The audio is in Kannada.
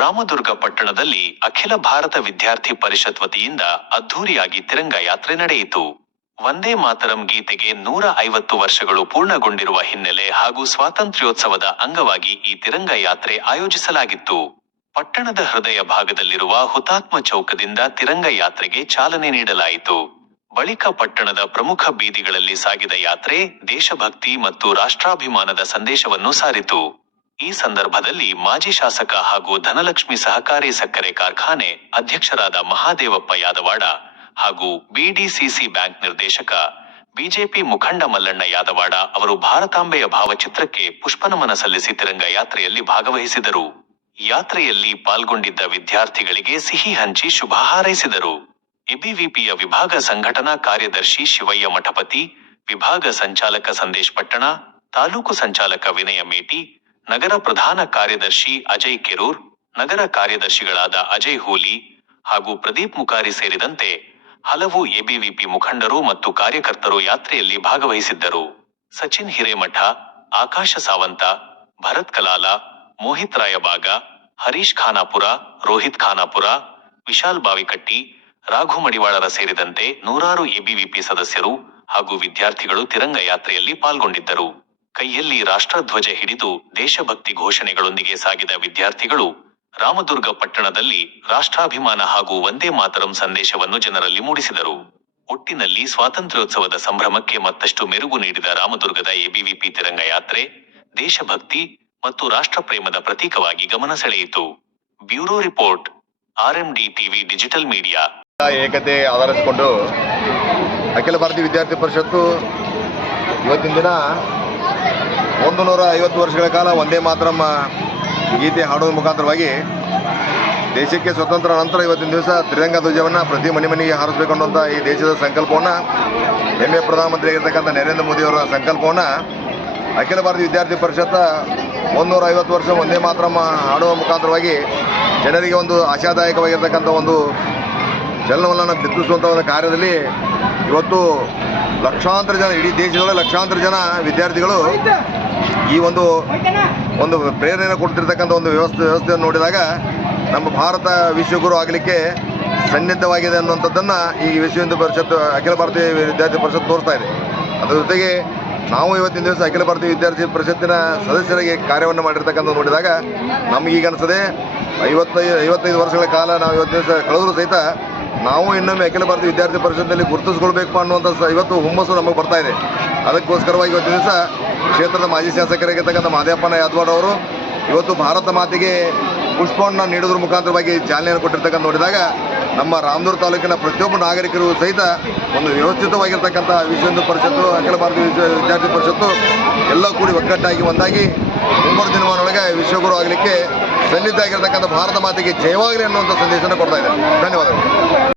ರಾಮದುರ್ಗ ಪಟ್ಟಣದಲ್ಲಿ ಅಖಿಲ ಭಾರತ ವಿದ್ಯಾರ್ಥಿ ಪರಿಷತ್ ವತಿಯಿಂದ ಅದ್ಧೂರಿಯಾಗಿ ತಿರಂಗ ಯಾತ್ರೆ ನಡೆಯಿತು. ವಂದೇ ಮಾತರಂ ಗೀತೆಗೆ 150 ವರ್ಷಗಳು ಪೂರ್ಣಗೊಂಡಿರುವ ಹಿನ್ನೆಲೆ ಹಾಗೂ ಸ್ವಾತಂತ್ರ್ಯೋತ್ಸವದ ಅಂಗವಾಗಿ ಈ ತಿರಂಗ ಯಾತ್ರೆ ಆಯೋಜಿಸಲಾಗಿತ್ತು. ಪಟ್ಟಣದ ಹೃದಯ ಭಾಗದಲ್ಲಿರುವ ಹುತಾತ್ಮ ಚೌಕದಿಂದ ತಿರಂಗ ಯಾತ್ರೆಗೆ ಚಾಲನೆ ನೀಡಲಾಯಿತು. ಬಳಿಕ ಪಟ್ಟಣದ ಪ್ರಮುಖ ಬೀದಿಗಳಲ್ಲಿ ಸಾಗಿದ ಯಾತ್ರೆ ದೇಶಭಕ್ತಿ ಮತ್ತು ರಾಷ್ಟ್ರಾಭಿಮಾನದ ಸಂದೇಶವನ್ನು ಸಾರಿತು. ಈ ಸಂದರ್ಭದಲ್ಲಿ ಮಾಜಿ ಶಾಸಕ ಹಾಗೂ ಧನಲಕ್ಷ್ಮಿ ಸಹಕಾರಿ ಸಕ್ಕರೆ ಕಾರ್ಖಾನೆ ಅಧ್ಯಕ್ಷರಾದ ಮಹಾದೇವಪ್ಪ ಯಾದವಾಡ ಹಾಗೂ ಬಿಡಿಸಿಸಿ ಬ್ಯಾಂಕ್ ನಿರ್ದೇಶಕ ಬಿಜೆಪಿ ಮುಖಂಡ ಮಲ್ಲಣ್ಣ ಯಾದವಾಡ ಅವರು ಭಾರತಾಂಬೆಯ ಭಾವಚಿತ್ರಕ್ಕೆ ಪುಷ್ಪನಮನ ಸಲ್ಲಿಸಿ ತಿರಂಗ ಯಾತ್ರೆಯಲ್ಲಿ ಭಾಗವಹಿಸಿದರು. ಯಾತ್ರೆಯಲ್ಲಿ ಪಾಲ್ಗೊಂಡಿದ್ದ ವಿದ್ಯಾರ್ಥಿಗಳಿಗೆ ಸಿಹಿ ಹಂಚಿ ಶುಭ ಹಾರೈಸಿದರು. ಎಬಿವಿಪಿಯ ವಿಭಾಗ ಸಂಘಟನಾ ಕಾರ್ಯದರ್ಶಿ ಶಿವಯ್ಯ ಮಠಪತಿ, ವಿಭಾಗ ಸಂಚಾಲಕ ಸಂದೇಶ್ ಪಟ್ಟಣ, ತಾಲೂಕು ಸಂಚಾಲಕ ವಿನಯ ಮೇಟಿ, ನಗರ ಪ್ರಧಾನ ಕಾರ್ಯದರ್ಶಿ ಅಜಯ್ ಕೆರೂರ್, ನಗರ ಕಾರ್ಯದರ್ಶಿಗಳಾದ ಅಜಯ್ ಹೂಲಿ ಹಾಗೂ ಪ್ರದೀಪ್ ಮುಕಾರಿ ಸೇರಿದಂತೆ ಹಲವು ಎಬಿವಿಪಿ ಮುಖಂಡರು ಮತ್ತು ಕಾರ್ಯಕರ್ತರು ಯಾತ್ರೆಯಲ್ಲಿ ಭಾಗವಹಿಸಿದ್ದರು. ಸಚಿನ್ ಹಿರೇಮಠ, ಆಕಾಶ ಸಾವಂತ, ಭರತ್ ಕಲಾಲ, ಮೋಹಿತ್ ರಾಯಬಾಗ, ಹರೀಶ್ ಖಾನಾಪುರ, ರೋಹಿತ್ ಖಾನಾಪುರ, ವಿಶಾಲ್ ಬಾವಿಕಟ್ಟಿ, ರಾಘು ಮಡಿವಾಳರ ಸೇರಿದಂತೆ ನೂರಾರು ಎಬಿವಿಪಿ ಸದಸ್ಯರು ಹಾಗೂ ವಿದ್ಯಾರ್ಥಿಗಳು ತಿರಂಗ ಯಾತ್ರೆಯಲ್ಲಿ ಪಾಲ್ಗೊಂಡಿದ್ದರು. ಕೈಯಲ್ಲಿ ರಾಷ್ಟ್ರಧ್ವಜ ಹಿಡಿದು ದೇಶಭಕ್ತಿ ಘೋಷಣೆಗಳೊಂದಿಗೆ ಸಾಗಿದ ವಿದ್ಯಾರ್ಥಿಗಳು ರಾಮದುರ್ಗ ಪಟ್ಟಣದಲ್ಲಿ ರಾಷ್ಟ್ರಾಭಿಮಾನ ಹಾಗೂ ವಂದೇ ಮಾತರಂ ಸಂದೇಶವನ್ನು ಜನರಲ್ಲಿ ಮೂಡಿಸಿದರು. ಒಟ್ಟಿನಲ್ಲಿ ಸ್ವಾತಂತ್ರ್ಯೋತ್ಸವದ ಸಂಭ್ರಮಕ್ಕೆ ಮತ್ತಷ್ಟು ಮೆರುಗು ನೀಡಿದ ರಾಮದುರ್ಗದ ಎಬಿವಿಪಿ ತಿರಂಗ ಯಾತ್ರೆ ದೇಶಭಕ್ತಿ ಮತ್ತು ರಾಷ್ಟ್ರಪ್ರೇಮದ ಪ್ರತೀಕವಾಗಿ ಗಮನ ಸೆಳೆಯಿತು. Bureau report, RMD TV digital media. ಏಕತೆ ಆಧರಿಸಿಕೊಂಡು ಅಖಿಲ ಭಾರತೀಯ ವಿದ್ಯಾರ್ಥಿ ಪರಿಷತ್ತು ಇವತ್ತಿನ ದಿನ 150 ವರ್ಷಗಳ ಕಾಲ ವಂದೇ ಮಾತರಂ ಗೀತೆ ಹಾಡೋದ್ರ ಮುಖಾಂತರವಾಗಿ ದೇಶಕ್ಕೆ ಸ್ವತಂತ್ರ ನಂತರ ಇವತ್ತಿನ ದಿವಸ ತ್ರಿರಂಗ ಧ್ವಜವನ್ನು ಪ್ರತಿ ಮನೆಗೆ ಹಾರಿಸಬೇಕು ಅನ್ನುವಂಥ ಈ ದೇಶದ ಸಂಕಲ್ಪವನ್ನು ಹೆಮ್ಮೆಯ ಪ್ರಧಾನಮಂತ್ರಿ ಆಗಿರ್ತಕ್ಕಂಥ ನರೇಂದ್ರ ಮೋದಿಯವರ ಸಂಕಲ್ಪವನ್ನು ಅಖಿಲ ಭಾರತೀಯ ವಿದ್ಯಾರ್ಥಿ ಪರಿಷತ್ 150 ವರ್ಷ ವಂದೇ ಮಾತರಂ ಹಾಡುವ ಮುಖಾಂತರವಾಗಿ ಜನರಿಗೆ ಒಂದು ಆಶಾದಾಯಕವಾಗಿರ್ತಕ್ಕಂಥ ಒಂದು ಚಲನವಲನ ಬಿತ್ತಿಸುವಂಥ ಒಂದು ಕಾರ್ಯದಲ್ಲಿ ಇವತ್ತು ಲಕ್ಷಾಂತರ ಜನ, ಇಡೀ ದೇಶದೊಳಗೆ ಲಕ್ಷಾಂತರ ಜನ ವಿದ್ಯಾರ್ಥಿಗಳು ಈ ಒಂದು ಪ್ರೇರಣೆಯನ್ನು ಕೊಡ್ತಿರ್ತಕ್ಕಂಥ ಒಂದು ವ್ಯವಸ್ಥೆಯನ್ನು ನೋಡಿದಾಗ ನಮ್ಮ ಭಾರತ ವಿಶ್ವಗುರು ಆಗಲಿಕ್ಕೆ ಸನ್ನಿದ್ಧವಾಗಿದೆ ಅನ್ನುವಂಥದ್ದನ್ನು ಈ ವಿಶ್ವ ಹಿಂದೂ ಪರಿಷತ್ ಅಖಿಲ ಭಾರತೀಯ ವಿದ್ಯಾರ್ಥಿ ಪರಿಷತ್ ತೋರಿಸ್ತಾ ಇದೆ. ಅದರ ಜೊತೆಗೆ ನಾವು ಇವತ್ತಿನ ದಿವಸ ಅಖಿಲ ಭಾರತೀಯ ವಿದ್ಯಾರ್ಥಿ ಪರಿಷತ್ತಿನ ಸದಸ್ಯರಿಗೆ ಕಾರ್ಯವನ್ನು ಮಾಡಿರ್ತಕ್ಕಂಥ ನೋಡಿದಾಗ ನಮಗೀಗ ಅನಿಸ್ತದೆ 55 ವರ್ಷಗಳ ಕಾಲ ನಾವು ಇವತ್ತಿನ ದಿವಸ ಕಳೆದರೂ ಸಹಿತ ನಾವು ಇನ್ನೊಮ್ಮೆ ಅಖಿಲ ಭಾರತೀಯ ವಿದ್ಯಾರ್ಥಿ ಪರಿಷತ್ನಲ್ಲಿ ಗುರುತಿಸ್ಕೊಳ್ಬೇಕು ಅನ್ನುವಂಥ ಇವತ್ತು ಹುಮ್ಮಸ್ಸು ನಮಗೆ ಬರ್ತಾ ಇದೆ. ಅದಕ್ಕೋಸ್ಕರವಾಗಿ ಇವತ್ತಿನ ದಿವಸ ಕ್ಷೇತ್ರದ ಮಾಜಿ ಶಾಸಕರಾಗಿರ್ತಕ್ಕಂಥ ಮಹಾದೇವಪ್ಪನ ಯಾದವಾಡ ಅವರು ಇವತ್ತು ಭಾರತ ಮಾತೆಗೆ ಪುಷ್ಪವನ್ನು ನೀಡೋದ್ರ ಮುಖಾಂತರವಾಗಿ ಚಾಲನೆಯನ್ನು ಕೊಟ್ಟಿರ್ತಕ್ಕಂಥ ನೋಡಿದಾಗ ನಮ್ಮ ರಾಮದುರ್ಗ ತಾಲೂಕಿನ ಪ್ರತಿಯೊಬ್ಬ ನಾಗರಿಕರು ಸಹಿತ ಒಂದು ವ್ಯವಸ್ಥಿತವಾಗಿರ್ತಕ್ಕಂಥ ವಿಶ್ವ ಹಿಂದೂ ಪರಿಷತ್ತು, ಅಖಿಲ ಭಾರತೀಯ ವಿದ್ಯಾರ್ಥಿ ಪರಿಷತ್ತು ಎಲ್ಲ ಕೂಡಿ ಒಗ್ಗಟ್ಟಾಗಿ ಒಂದಾಗಿ ಮುಂಬರುವ ದಿನಮಾನೊಳಗೆ ವಿಶ್ವಗುರು ಆಗಲಿಕ್ಕೆ ಸನ್ನಿಧ ಆಗಿರ್ತಕ್ಕಂಥ ಭಾರತ ಮಾತೆಗೆ ಜಯವಾಗಲಿ ಅನ್ನುವಂಥ ಸಂದೇಶನ ಕೊಡ್ತಾ ಇದೆ. ಧನ್ಯವಾದಗಳು.